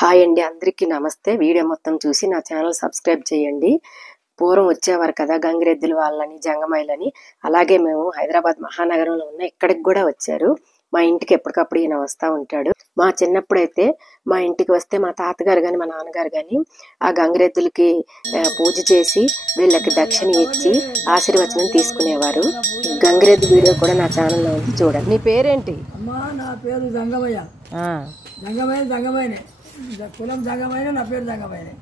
Hi అండి, అందరికీ నమస్తే. వీడియో మొత్తం చూసి నా ఛానల్ సబ్స్క్రైబ్ చేయండి. పూర్వం వచ్చేవారు కదా గంగిరెద్దులు వాళ్ళని, జంగమైలని. అలాగే మేము హైదరాబాద్ మహానగరంలో ఉన్న ఇక్కడికి కూడా వచ్చారు. మా ఇంటికి ఎప్పటికప్పుడు ఈయన వస్తూ ఉంటాడు. మా చిన్నప్పుడైతే మా ఇంటికి వస్తే మా తాతగారు కానీ మా నాన్నగారు కానీ ఆ గంగిరెద్దులకి పూజ చేసి వీళ్ళకి దక్షిణ ఇచ్చి ఆశీర్వచనం తీసుకునేవారు. గంగిరెద్దు వీడియో కూడా నా ఛానల్లో ఉంది, చూడండి. నీ పేరేంటి? అమ్మా, నా పేరు జంగమయ్య. జంగమయ్యనే కులం జంగమైన, నా పేరు జంగమయ్యనే.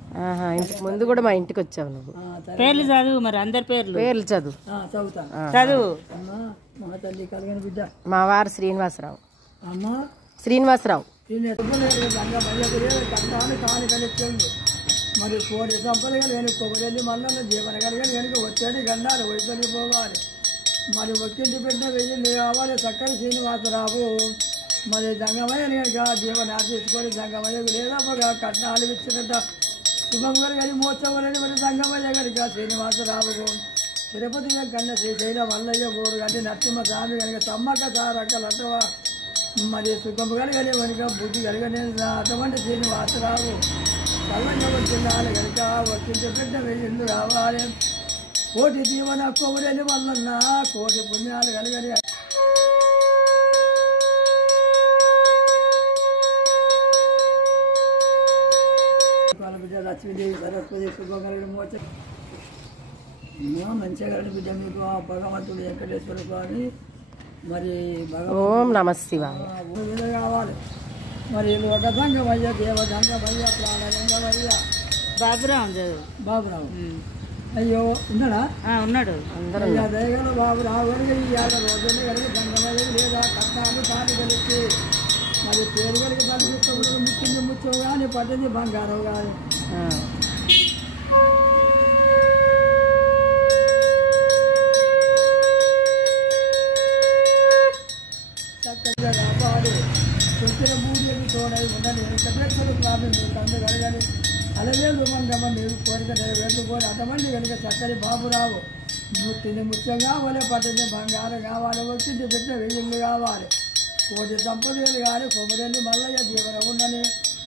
ఇంతకు ముందు కూడా మా ఇంటికి వచ్చావు నువ్వు. పేర్లు చదువు, మరి అందరి పేర్లు చదువు. చదువుతాను. చదువు. అమ్మా, మా తల్లి కలిగిన బిడ్డ మా వారు శ్రీనివాసరావు. అమ్మా శ్రీనివాసరావు జంగమయ్య కట్టాన్ని కాని కలిస్తుంది. మరి కోటి సంపదలు కానీ కొబ్బరి మల్లన్న జీవన కలిగని వెనుక వచ్చేది గండాలు వైద్యులు పోవాలి. మరి ఒక్కింటి పెట్టిన వెయ్యి కావాలి చక్కని శ్రీనివాసరావు. మరి జంగమయ్య కనుక జీవన ఆశించుకొని జంగమయ్యకు లేదా కట్నాలు ఇచ్చినట్ట శుభం గారు కానీ మోత్సవాలని మరి జంగమయ్య కనుక శ్రీనివాసరావుకు తిరుపతి కన్నా శ్రీశైల మల్లయ్య గోరు కానీ నరసింహ స్వామి కనుక సమ్మక్క సారక్కలంటవా మరి సుఖం కలిగనే కనుక బుద్ధి కలిగనే అటువంటి శ్రీనివాసరావు కళ్ళంగా వచ్చిందాలి కనుక వచ్చింటే పెట్ట వెయ్యిండు కావాలి. కోటి జీవన కొబ్బరి వల్లన్న కోటి పుణ్యాలు కలిగని బిడ్డ లక్ష్మీదేవి సరస్వతి శుభం కలిగిన మోచ మంచిగా కలిగిన బిడ్డ మీకు భగవంతుడు వెంకటేశ్వర స్వామి మరి ఓం నమ శివాయ కావాలి. మరి ఒక సంగమయ్య దేవ సంగమయ్య ప్రాణలింగమయ్య బాబురావు. అయ్యో ఉన్నాడా? ఉన్నాడు. దయగల బాబురావు కనుక ఇవాళ రోజులు కనుక సంగమయ్య లేదా కట్నాలు తాటి కలిసి మరి పేరు కనుక పనిపిస్తూ ముచ్చింది ముచ్చు కానీ పడ్డది బంగారం కానీ చక్కగా కాపాడు. చెట్ల బూడికి తోడై ఉండని చక్రలు ప్రారంభం తండ్రి కలగని అలవేలు మంగమ్మ మీరు కోరిక నెరవేర్చుకోని అటువంటి కనుక చక్కని బాబురావు ముట్టిని ముత్యం కావాలి, పట్టింది బంగారం కావాలి, వచ్చింది పెట్టిన వెయ్యిళ్ళు కావాలి, కోటి సంపదలు కానీ కొబ్బరి మల్లయ్య జీవన ఉండని